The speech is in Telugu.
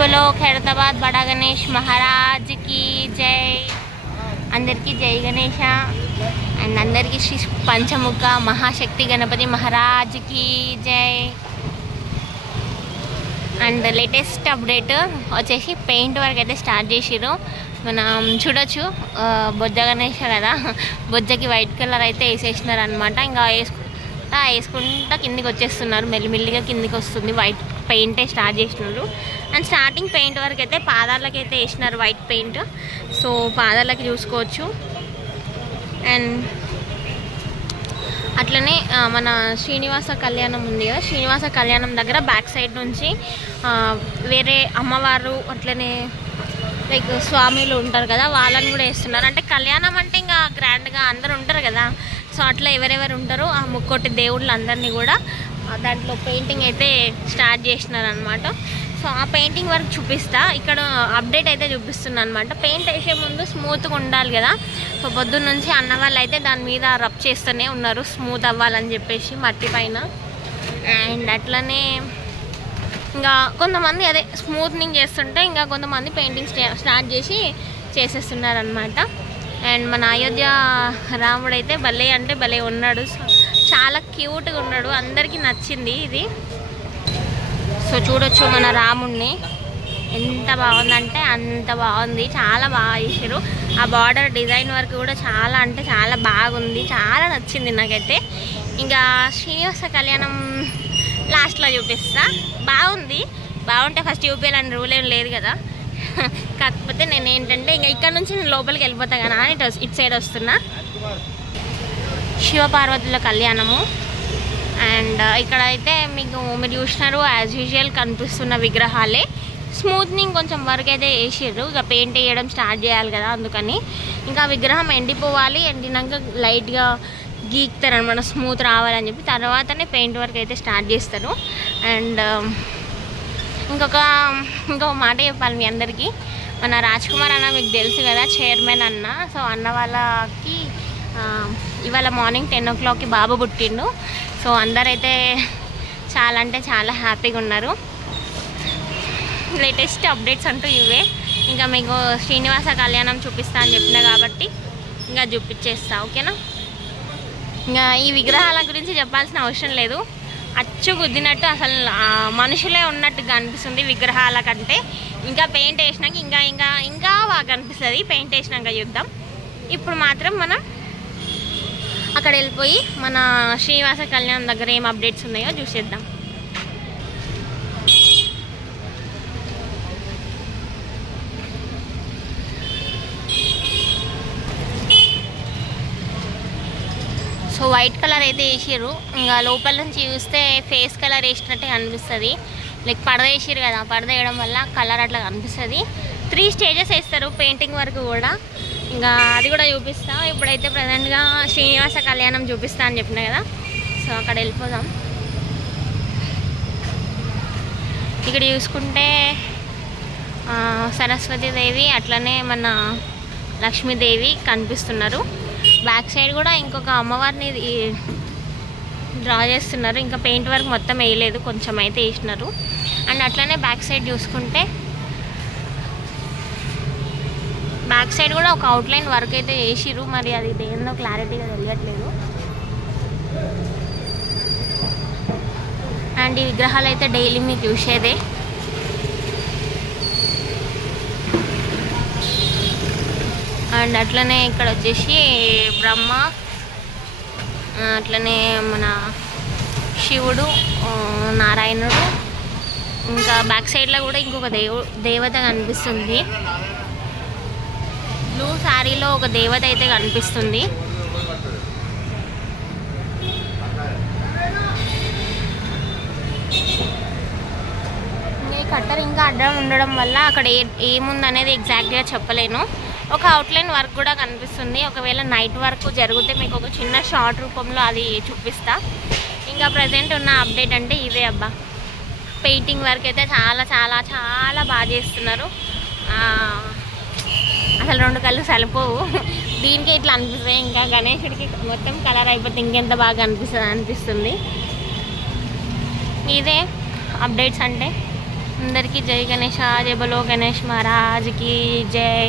बोलो खैरताबाद बड़ा गणेश महाराज की जय। अंदर की जय गणेश अंड अंदर की श्री पंचमुख महाशक्ति गणपति महाराज की जय। అండ్ లేటెస్ట్ అప్డేట్ వచ్చేసి పెయింట్ వర్క్ అయితే స్టార్ట్ చేసిర్రు. మనం చూడొచ్చు బొజ్జ గణేష్ కదా, బొజ్జకి వైట్ కలర్ అయితే వేసేసినారు అనమాట. ఇంకా వేసుకుంటా కిందికి వచ్చేస్తున్నారు, మెల్లిమెల్లిగా కిందికి వస్తుంది. వైట్ పెయింటే స్టార్ట్ చేసినారు. అండ్ స్టార్టింగ్ పెయింట్ వర్క్ అయితే పాదాలకి అయితే వేసినారు వైట్ పెయింట్. సో పాదాలకి చూసుకోవచ్చు. అండ్ అట్లనే మన శ్రీనివాస కళ్యాణం ఉంది కదా, శ్రీనివాస కళ్యాణం దగ్గర బ్యాక్ సైడ్ నుంచి వేరే అమ్మవారు అట్లనే లైక్ స్వామిలు ఉంటారు కదా, వాళ్ళని కూడా వేస్తున్నారు. అంటే కళ్యాణం అంటే ఇంకా గ్రాండ్గా అందరు ఉంటారు కదా, సో అట్లా ఎవరెవరు ఉంటారో ఆ ముక్కోటి దేవుళ్ళు అందరినీ కూడా దాంట్లో పెయింటింగ్ అయితే స్టార్ట్ చేసినారు అనమాట. సో ఆ పెయింటింగ్ వర్క్ చూపిస్తా. ఇక్కడ అప్డేట్ అయితే చూపిస్తున్నా అనమాట. పెయింట్ వేసే ముందు స్మూత్గా ఉండాలి కదా, సో పొద్దున్న నుంచి అన్న వాళ్ళు అయితే దాని మీద రబ్ చేస్తూనే ఉన్నారు స్మూత్ అవ్వాలని చెప్పేసి మట్టి పైన. అండ్ అట్లనే ఇంకా కొంతమంది అదే స్మూత్నింగ్ చేస్తుంటే ఇంకా కొంతమంది పెయింటింగ్ స్టార్ట్ చేసి చేసేస్తున్నారనమాట. అండ్ మన అయోధ్య రాముడు అయితే భలే అంటే భలే ఉన్నాడు, చాలా క్యూట్గా ఉన్నాడు, అందరికీ నచ్చింది ఇది. సో చూడొచ్చు మన రాముడిని, ఎంత బాగుందంటే అంత బాగుంది, చాలా బాగా చేశారు. ఆ బార్డర్ డిజైన్ వర్క్ కూడా చాలా అంటే చాలా బాగుంది, చాలా నచ్చింది నాకైతే. ఇంకా శ్రీనివాస కళ్యాణం లాస్ట్లో చూపిస్తా. బాగుంది, బాగుంటే ఫస్ట్ చూపించాలని రూల్ ఏం లేదు కదా. కాకపోతే నేను ఏంటంటే ఇంకా ఇక్కడ నుంచి నేను లోపలికి వెళ్ళిపోతా కదా అని ఇటు సైడ్ వస్తున్నా. శివపార్వతుల కళ్యాణము. అండ్ ఇక్కడైతే మీరు చూసినారు యాజ్ యూజువల్ కనిపిస్తున్న విగ్రహాలే. స్మూత్నింగ్ కొంచెం వర్క్ అయితే వేసిర్రు, ఇక పెయింట్ వేయడం స్టార్ట్ చేయాలి కదా, అందుకని ఇంకా విగ్రహం ఎండిపోవాలి, ఎండినాక లైట్గా గీక్తారు అనమాట స్మూత్ రావాలని చెప్పి, తర్వాతనే పెయింట్ వర్క్ అయితే స్టార్ట్ చేస్తారు. అండ్ ఇంకొక మాట చెప్పాలి మీ అందరికీ. మన రాజ్ కుమార్ అన్న మీకు తెలుసు కదా, చైర్మన్ అన్న. సో అన్న వాళ్ళకి ఇవాళ మార్నింగ్ 10 o'clockకి బాబు పుట్టిండు. సో అందరైతే చాలా అంటే చాలా హ్యాపీగా ఉన్నారు. లేటెస్ట్ అప్డేట్స్ అంటూ ఇవే. ఇంకా మీకు శ్రీనివాస కళ్యాణం చూపిస్తా అని చెప్పినా కాబట్టి ఇంకా చూపించేస్తా, ఓకేనా. ఇంకా ఈ విగ్రహాల గురించి చెప్పాల్సిన అవసరం లేదు, అచ్చు గుద్దినట్టు అసలు మనుషులే ఉన్నట్టుగా అనిపిస్తుంది విగ్రహాల కంటే. ఇంకా పెయింట్ వేసినాక ఇంకా ఇంకా ఇంకా బాగా అనిపిస్తుంది. పెయింట్ వేసినాక చూద్దాం. ఇప్పుడు మాత్రం మనం అక్కడ వెళ్ళిపోయి మన శ్రీనివాస కళ్యాణం దగ్గర ఏం అప్డేట్స్ ఉన్నాయో చూసేద్దాం. సో వైట్ కలర్ అయితే వేసారు. ఇంకా లోపల నుంచి చూస్తే ఫేస్ కలర్ వేసినట్టే అనిపిస్తుంది. లైక్ పరద వేసారు కదా, పరద వేయడం వల్ల కలర్ అట్లా కనిపిస్తుంది. 3 stages వేస్తారు పెయింటింగ్ వరకు కూడా. ఇంకా అది కూడా చూపిస్తా. ఇప్పుడైతే ప్రజెంట్గా శ్రీనివాస కళ్యాణం చూపిస్తా అని చెప్పినా కదా, సో అక్కడ వెళ్ళిపోదాం. ఇక్కడ చూసుకుంటే సరస్వతీదేవి అట్లనే మన లక్ష్మీదేవి కనిపిస్తున్నారు. బ్యాక్ సైడ్ కూడా ఇంకొక అమ్మవారిని డ్రా చేస్తున్నారు. ఇంకా పెయింట్ వర్క్ మొత్తం వేయలేదు, కొంచెం అయితే వేసినారు. అండ్ అట్లనే బ్యాక్ సైడ్ చూసుకుంటే బ్యాక్ సైడ్ కూడా ఒక అవుట్లైన్ వర్క్ అయితే వేసిరు. మరి అది దేనిలో క్లారిటీగా తెలియట్లేదు. అండ్ ఈ విగ్రహాలు అయితే డైలీ మీరు చూసేదే. అండ్ అట్లనే ఇక్కడ వచ్చేసి బ్రహ్మ, అట్లనే మన శివుడు, నారాయణుడు, ఇంకా బ్యాక్ సైడ్లో కూడా ఇంకొక దేవత కనిపిస్తుంది. బ్లూ శారీలో ఒక దేవత అయితే కనిపిస్తుంది. ఈ కట్టర్ ఇంకా అడ్డం ఉండడం వల్ల అక్కడ ఏముందనేది ఎగ్జాక్ట్గా చెప్పలేను. ఒక అవుట్లైన్ వర్క్ కూడా కనిపిస్తుంది. ఒకవేళ నైట్ వర్క్ జరిగితే మీకు ఒక చిన్న షార్ట్ రూపంలో అది చూపిస్తా. ఇంకా ప్రజెంట్ ఉన్న అప్డేట్ అంటే ఇవే అబ్బా. పెయింటింగ్ వర్క్ అయితే చాలా చాలా చాలా బాగా చేస్తున్నారు. అసలు 2 కళ్ళు సరిపోవు, దీనికి ఇట్లా అనిపిస్తుంది. ఇంకా గణేశుడికి మొత్తం కలర్ అయిపోతే ఇంకెంత బాగా అనిపిస్తుంది. ఇదే అప్డేట్స్ అంటే అందరికీ జై గణేష, జై బలో గణేష్ మహారాజ్కి జై.